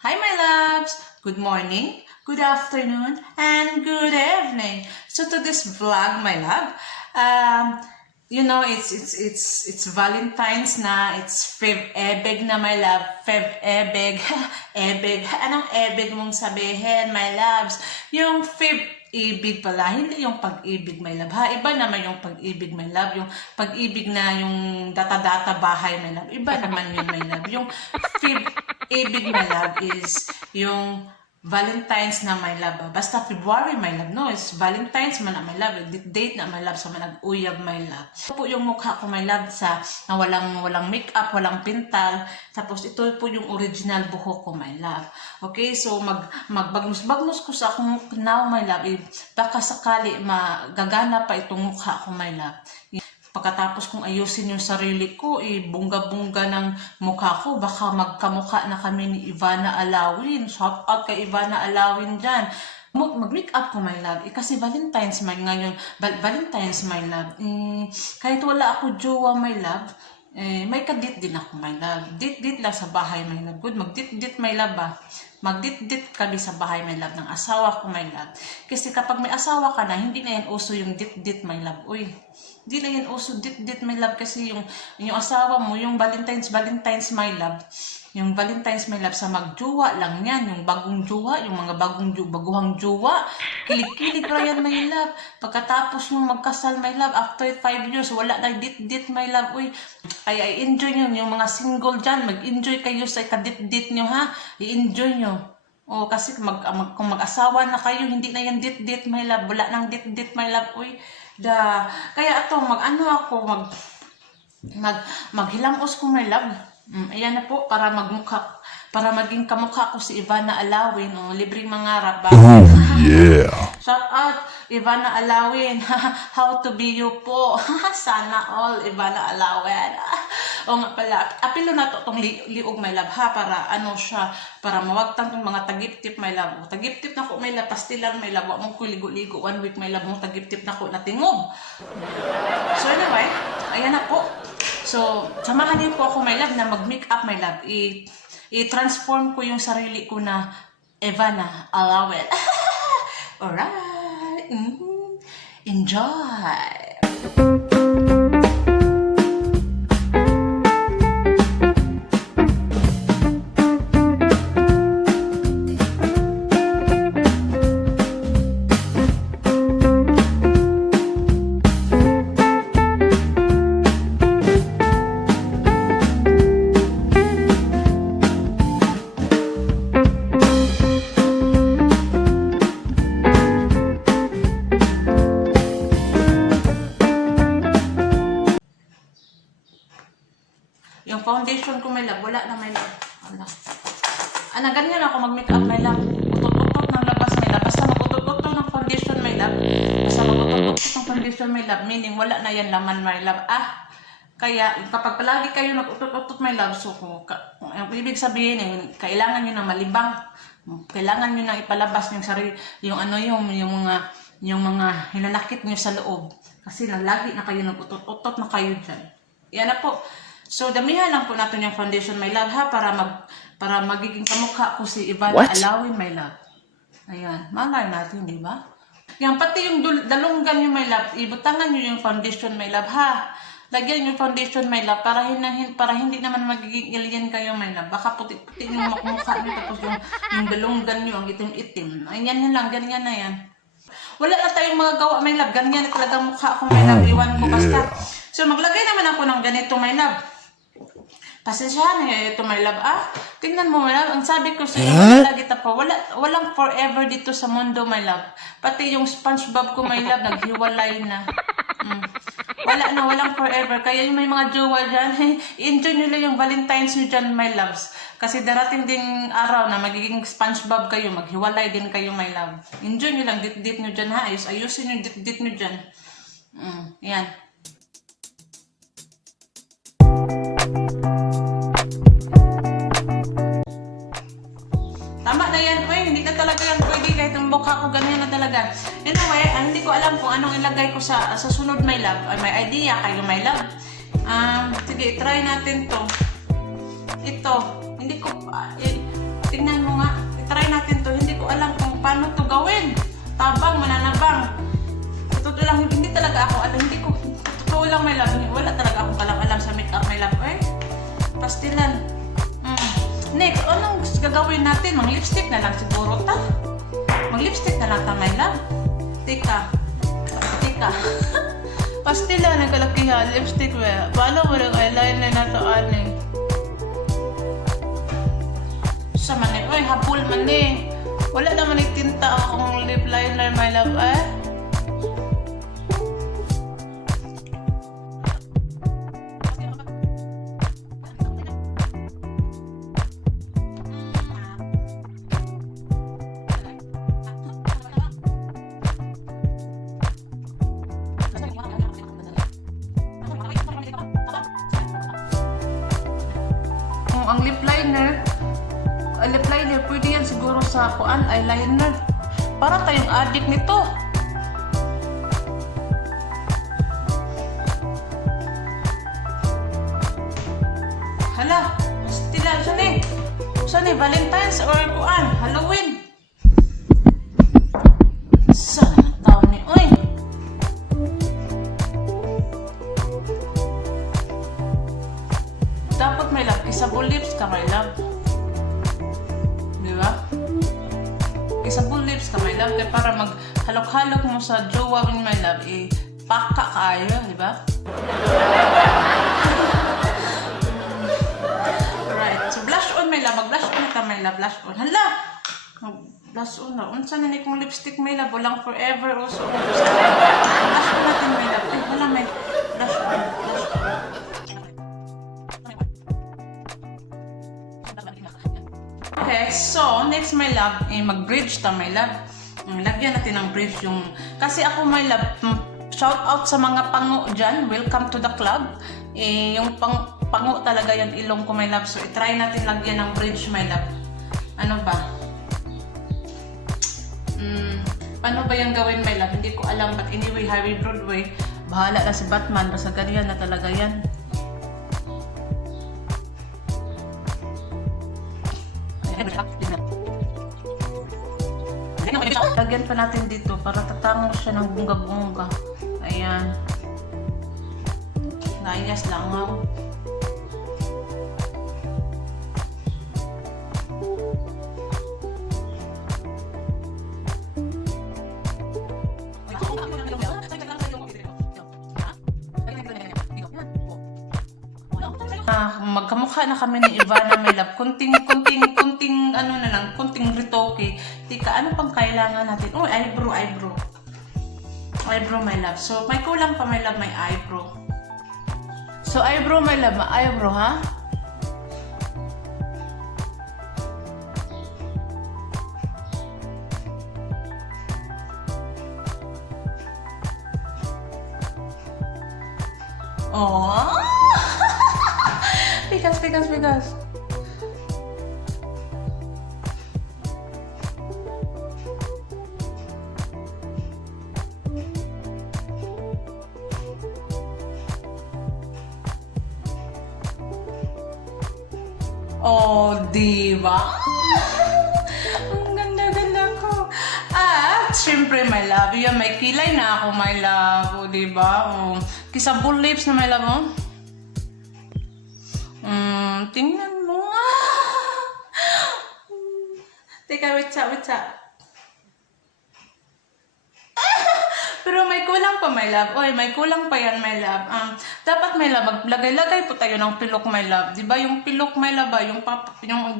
Hi my loves! Good morning, good afternoon, and good evening. So to this vlog, my love, it's Valentines na, it's Feb Ebig na my love, Feb Ebig, Ebig, anong Ebig mong sabihin my loves? Yung Feb ibig pala, hindi yung pag-ibig my love ha, iba naman yung pag-ibig my love, yung pag-ibig na yung data-data bahay my love, iba naman yun my love, yung Feb ibig my love is yung Valentines na my love. Basta February my love. No, it's Valentines man na my love. Date na my love sa manag-uyab my love. Ito po yung mukha ko my love sa na walang makeup, walang pintal. Tapos ito po yung original buhok ko my love. Okay, so magbagnos-bagnos ko sa akong now my love. Baka sakali magagana pa itong mukha ko my love. Pagkatapos kong ayusin yung sarili ko, bungga-bungga ng mukha ko, baka magkamukha na kami ni Ivana Alawin. Shout out kay Ivana Alawin dyan. Mag-make up ko, my love. Kasi Valentines my ngayon. Valentines, my love. Kahit wala ako jowa, my love, may kadit din ako, my love. Dit-dit lang sa bahay, my love. Good, mag-dit-dit, my love, ah. Mag-dit-dit kami sa bahay, my love, ng asawa ko, my love. Kasi kapag may asawa ka na, hindi na yan uso yung dit-dit, my love. Uy, hindi na yan uso dit-dit, my love, kasi yung asawa mo, yung Valentines, my love, yung Valentines, my love, sa magjuwa lang yan, yung bagong juwa, yung mga baguhang juwa, kilig-kilig ra yan, my love. Pagkatapos yung magkasal, my love, after 5 years, wala na dit-dit, my love. Uy, ay enjoy nyo, yung mga single dyan, mag-enjoy kayo sa kadit-dit nyo, ha? I-enjoy nyo. O, kasi kung mag-asawa na kayo, hindi na yan dit-dit, my love. Wala nang dit-dit, my love. Uy, kaya ito, maghilamos ko, my love. Ayan na po, para maging kamukha ko si Ivana Alawin, o libreng mangarap. Oh, yeah. Shout out, Ivana Alawin. How to be you po. Sana all, Ivana Alawin. O nga pala, apilo na to itong liog, my love, ha, para ano siya, para mawagtang itong mga tagip-tip, my love. Tagip-tip na ko, my love, pastilan, my love, wag mong kuligo-ligo, 1 week, my love, mong tagip-tip na ko, natingob. So anyway, ayan na po. So, samahan niyo po ako, my love, na mag-make up, my love. I-transform ko yung sarili ko na Ivana Alawin. Alright. Enjoy. Yung foundation ko, my love, wala na, my love. Ganyan ako mag-make up, my love. Utot-utot ng labas, my love. Basta mag-utot-utot ng foundation, my love. Basta mag-utot-utot ng foundation, my love. Meaning, wala na yan laman, my love. Kaya, kapag palagi kayo nag-utot-utot, my love, so, ibig sabihin, kailangan nyo na malibang. Kailangan nyo na ipalabas yung sarili, yung mga hinanakit nyo sa loob. Kasi lagi na kayo nag-utot-utot na kayo dyan. Yan na po. So, damihan lang po natin yung foundation, my love, ha, para magiging kamukha ko si Ivana Alawin, my love. Ayan, malay natin, di ba? Yan, pati yung dalunggan nyo, my love, ibutangan nyo yung foundation, my love, ha. Lagyan yung foundation, my love, para hindi naman magiging alien kayo, my love. Baka puti-puti yung mukha nyo, tapos yung dalunggan nyo, ang itim-itim. Ayan, yan lang, ganyan na yan. Wala na tayong mga gawa, my love. Ganyan na talaga mukha ko, my love. Iwan ko basta. So, maglagay naman ako ng ganito, my love. Pasensyahan ito, my love. Tingnan mo, my love. Ang sabi ko sa'yo, lagi pa, walang forever dito sa mundo, my love. Pati yung SpongeBob ko, my love, naghiwalay na. Walang forever. Kaya yung may mga jowa dyan, enjoy nyo lang yung Valentines nyo dyan, my loves. Kasi darating ding araw na magiging SpongeBob kayo, maghiwalay din kayo, my love. Enjoy nyo lang, dit-dit nyo dyan, ha. Ayusin nyo, dit-dit nyo dyan. Yan. Tama na yan, hindi na talaga yan pwede kahit ang mukha ko ganyan na talaga. Anyway, hindi ko alam kung anong ilagay ko sa sunod, my love. May idea kayo, my love. Sige, try natin to. Ito, hindi ko, tingnan mo lang, my love. Wala talaga akong palang alam sa makeup, my love. Eh, pastilan. Next, anong gagawin natin? Mag-lipstick na lang siguro ta. Mag-lipstick na lang ta, my love. Tika. Pastilan, nagkalakihan. Lipstick, well. Paano mo lang eyeliner na to, aning? Sa man eh. Uy, hapul man eh. Wala naman itinta akong lip liner, my love, eh. Ang lip liner, pwede yan siguro sa kuan, eyeliner. Para tayong addict nito. Hala, pastila, saan eh, Valentines or kuan, Halloween. Saan ang taon ni, oy. Dapat may love, kissable lips ka, my love. Di ba? Kissable lips ka, my love. Kaya para maghalok-halok mo sa jowa mo, my love, eh, paka kayo, di ba? Alright, so blush on, my love. Mag-blush on ka, my love. Blush on. Hala! Mag-blush on na. Unsa na ni kong lipstick, my love. Walang forever also. Blush on natin, my love. Ay, wala, may blush on. Blush on. Okay, so next, my love, mag-bridge ta, my love. Lagyan natin ng bridge yung... Kasi ako, my love, shout out sa mga pango dyan. Welcome to the club. Yung pango talaga yung ilong ko, my love. So, itry natin lagyan ng bridge, my love. Ano ba? Paano ba yung gawin, my love? Hindi ko alam. But anyway, Highway Broadway, bahala na si Batman. Basta ganyan na talaga yan. Lagyan pa natin dito para tatango siya ng bunga-bunga. Ayan. Nainas lang nga. Magkamukha na kami ni Ivana, my love. Kunting ano na lang, kunting retoke. Tika, ano pang kailangan natin? Oh, eyebrow, my love. So, may kulang pa, my love, may eyebrow. So, eyebrow, my love, may eyebrow, ha? Oh! Pikas. Oh, diba? Ang ganda ko. At, syempre, my love, yan, may kilay na ako, my love. O, diba? O, kissable lips na, my love, oh. Tingnan mo. Teka, wait sa. Pero may kulang pa, my love. Oy, may kulang pa yan, my love. Dapat, my love, maglagay-lagay po tayo ng pilok, my love. Diba yung pilok, my love, yung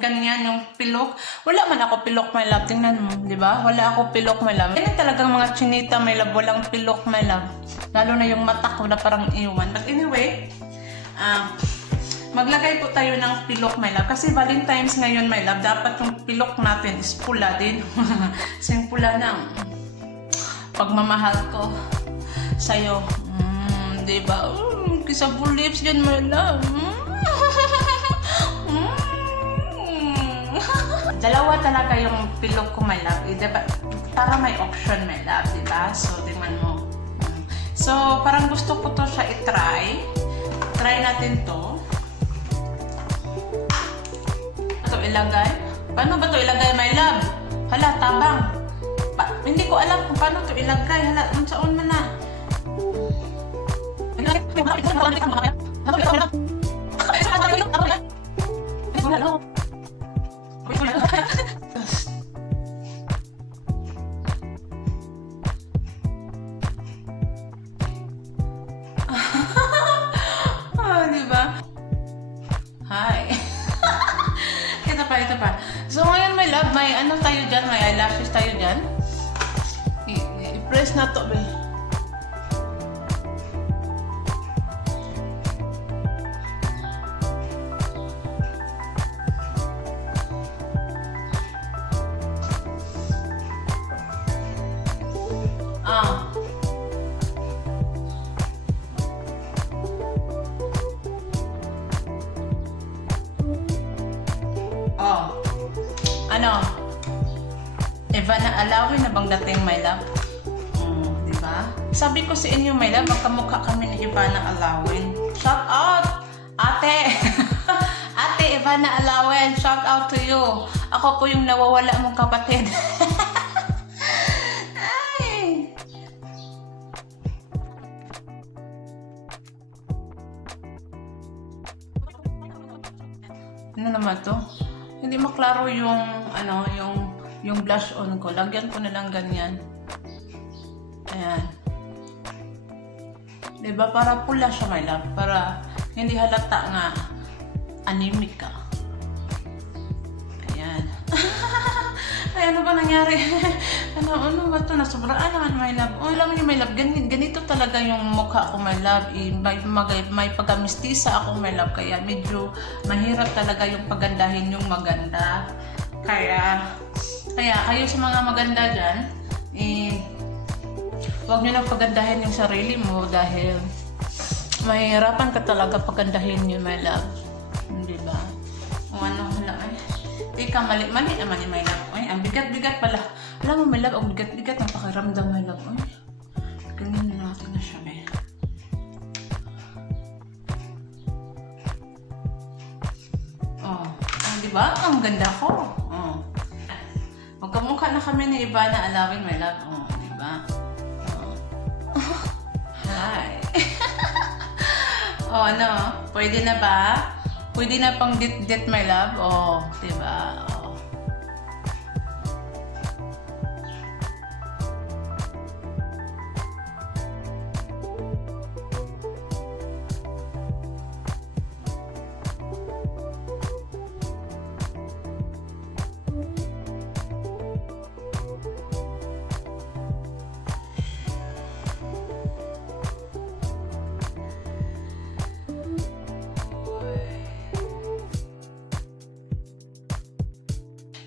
ganyan, yung pilok. Wala man ako pilok, my love. Tingnan mo, diba? Wala ako pilok, my love. Yan talagang mga chinita, my love. Walang pilok, my love. Lalo na yung mata ko na parang iwan. But anyway, maglagay po tayo ng pilok, my love. Kasi Valentines ngayon, my love, dapat yung pilok natin is pula din. Kasi yung pula ng pagmamahal ko sa'yo. Diba? Kissable lips dyan, my love. Dalawa talaga yung pilok ko, my love. Diba? Para may option, my love. Diba? So, tingnan mo. So, parang gusto ko to siya i-try. Try natin to. Ilagay? Paano ba ito ilagay, my love? Hala, tabang. Hindi ko alam kung paano ito ilagay. Hala, saan man na? Diba? Hi. Ito pa. So ngayon, my love, may ano tayo dyan, may eyelashes tayo dyan. I-press na to, be. Ano? Ivana Alawin na bang dating, my love? Diba? Sabi ko sa inyo, my love, magkamukha kami ni Ivana Alawin. Shout out! Ate! Ate Ivana Alawin, shout out to you. Ako po yung nawawala mong kapatid. Ay! Ano naman to? Hindi maklaro yung ano, yung blush on ko. Lagyan ko na lang ganyan. Ayan. 'Di ba para pula siya, my love, para hindi halata nga anemic ka. Ayan. Ay, ano ba nangyari? ano ba to? Nasobraan naman, my love. Oh, alam niyo, my love, ganito talaga yung mukha ko, my love. May pagkamistisa ako, my love. Kaya medyo mahirap talaga yung pagandahin yung maganda. Kaya kayo sa mga maganda dyan, huwag nyo na pagandahin yung sarili mo dahil mahirapan ka talaga pagandahin yun, my love. Di ba? O ano, hala, ka mali naman yung my love. Ay, ang bigat-bigat pala. Alam mo, my love, ang bigat-bigat ng pakiramdam, my love. Ay, ganyan na natin na siya, eh. Oh, diba? Ang ganda ko. Oh. Magkamukha na kami ni Ivana Alawin, my love. Oh, diba? Oh. Hi. Oh, ano? Pwede na ba? Pwede na pang dit-dit, my love. Oh, diba? Oh.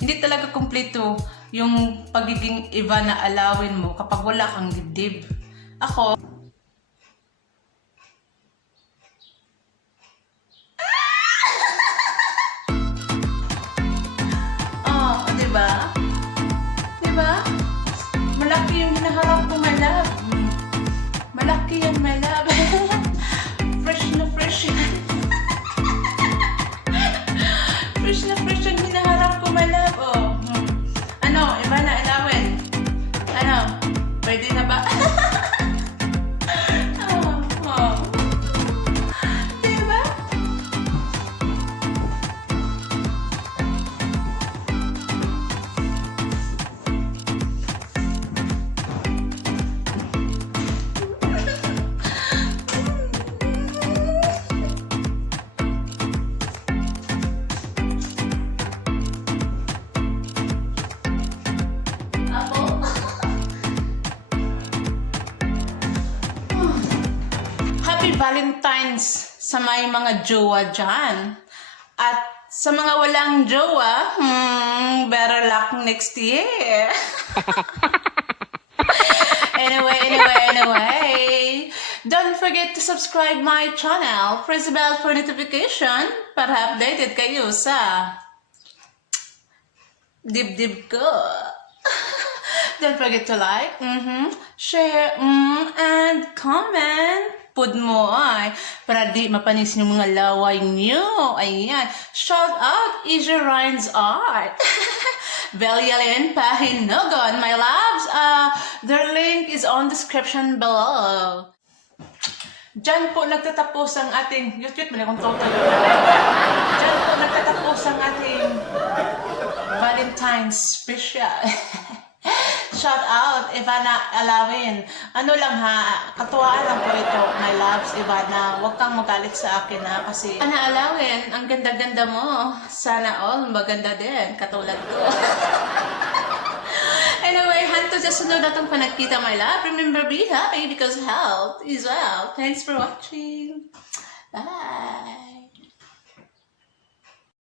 Hindi talaga kumpleto yung pagiging Ivana Alawin mo kapag wala kang dibdib. Ako, oh, diba? Diba? Malaki yung hinaharap ko, my love. Malaki yan, my love. Fresh na fresh yan. Fresh na fresh yung hinaharap ko, my love. Oh. Ano, Ivana Alawin? Ano, pwede na ba? Oh. Diba? Happy Valentines sa may mga jowa dyan. At sa mga walang jowa, better luck next year. Anyway. Don't forget to subscribe my channel. Press the bell for notification para updated kayo sa dib-dib ko. Don't forget to like, share, and comment. Pud mo ay para di mapanis yung mga laway nyo. Ayan. Shout out Ishi Rhyne's art. Villalyn Pahinogon, my loves. Their link is on description below. Diyan po nagtatapos ang ating... Yut-yut, mali akong total. Diyan po nagtatapos ang ating Valentines Special. Shout out, Ivana Alawin. Ano lang ha, katuwaan lang po ito, my loves, Ivana. Huwag kang magalit sa akin ha, kasi Ivana Alawin, ang ganda-ganda mo. Sana all maganda din, katulad ko. Anyway, hanto sa sunod natong panagkita, my love. Remember, be happy because health is wealth. Thanks for watching. Bye!